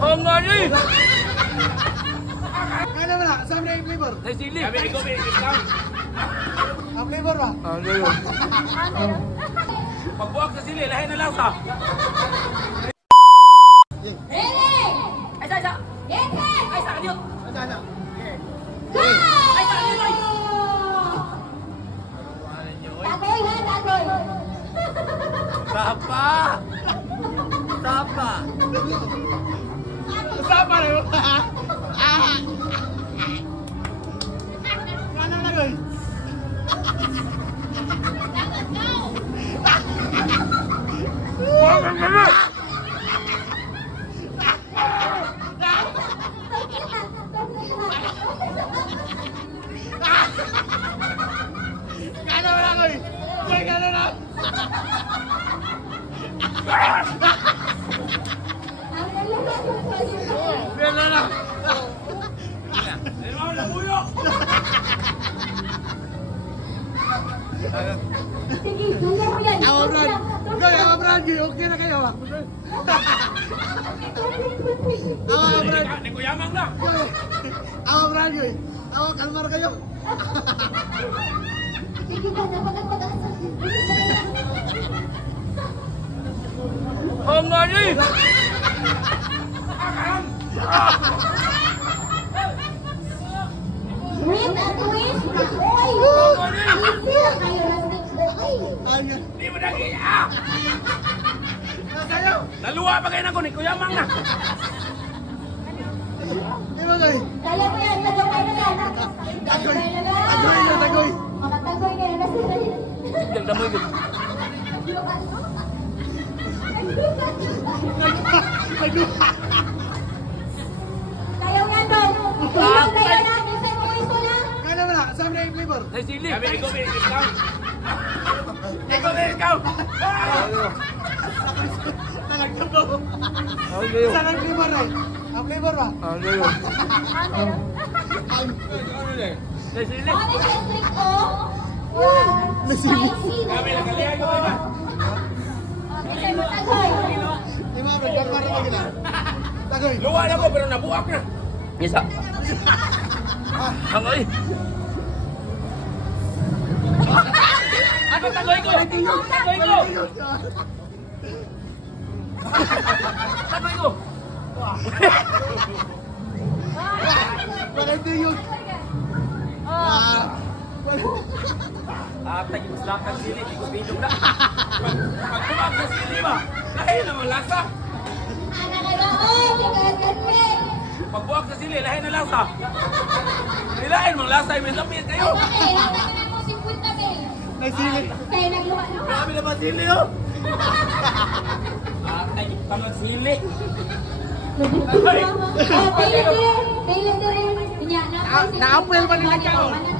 Ang nani! Kaya na, saan na yung flavor? Ay, sili. Kami ikaw may discount. Ang flavor ba? Ang gayon. Pagbuwag sa sili, lahi na lasa. Ay, sa. Ay, sa kanyo. Ano? Ay, sa kanyo. Tagoy ha, tagoy. Tapa! Tapa! Sapa na yun? Ano na yun? Ano na yun? Ano na? Ano na? Ano ang labuyok? Sige, dulo mo yan. Awa Brad! Goy, awa Brad! Okay na kayo ah! Awa Brad! Hindi ko yamang na. Goy! Awa Brad! Goy! Awa, kalmar kayo! Sige ka, napagpag-asa. Ang nani! Wait, twist. Oy! Easy lang kayo ng next day. Ano? Hindi mo naging ah! Kayo! Naluwa pa kayo na ko, hindi ko yamang na. Di ba Goy? Kaya mo yan, tagoy na yan. Tagoy! Tagoy na yan. Tagoy na tagoy! Makatagoy kayo na sila. Ang damoy ko. Kaya mo yan, Dong. Ilaw kayo na. Minsan mo ito na. Kaya na, saan na yung flavor? Ay, sili. Kami ikaw may discount. Ikaw may discount. Talagyan ko! Ang gayon. Saan ang flavor eh? Ang flavor ba? Ang gayon. Ay, sili. Ano siya, strict ko? Wow. Spicy. Kami nakalihan ko ba? Minsan mo tagoy. Di ba, Brad? Kalmar na gina. Tagoy! Luwa na ko, pero nabuak na. Isa. Ang ay. Ano tagoy ko? Tagoy ko! Tagoy ko. Bakit yun? Atay, mas lahat ng sili, hindi ko pinom na. Pagbuwag sa sili ba? Lahi naman lasa. Anak ka ba? Oy, sigaret ka rin. Pagbuwag sa sili, lahi na lasa. Nilahin mong lasa, may lapit kayo. Okay, hanggang na mo 50 mil. Nagsili! Kaya nagluwa-luwa. Grabe naman sili, oh. Atay, tamang sili. Oh, pailan din. Pailan din. Pinya, Na-apple pa nila Ano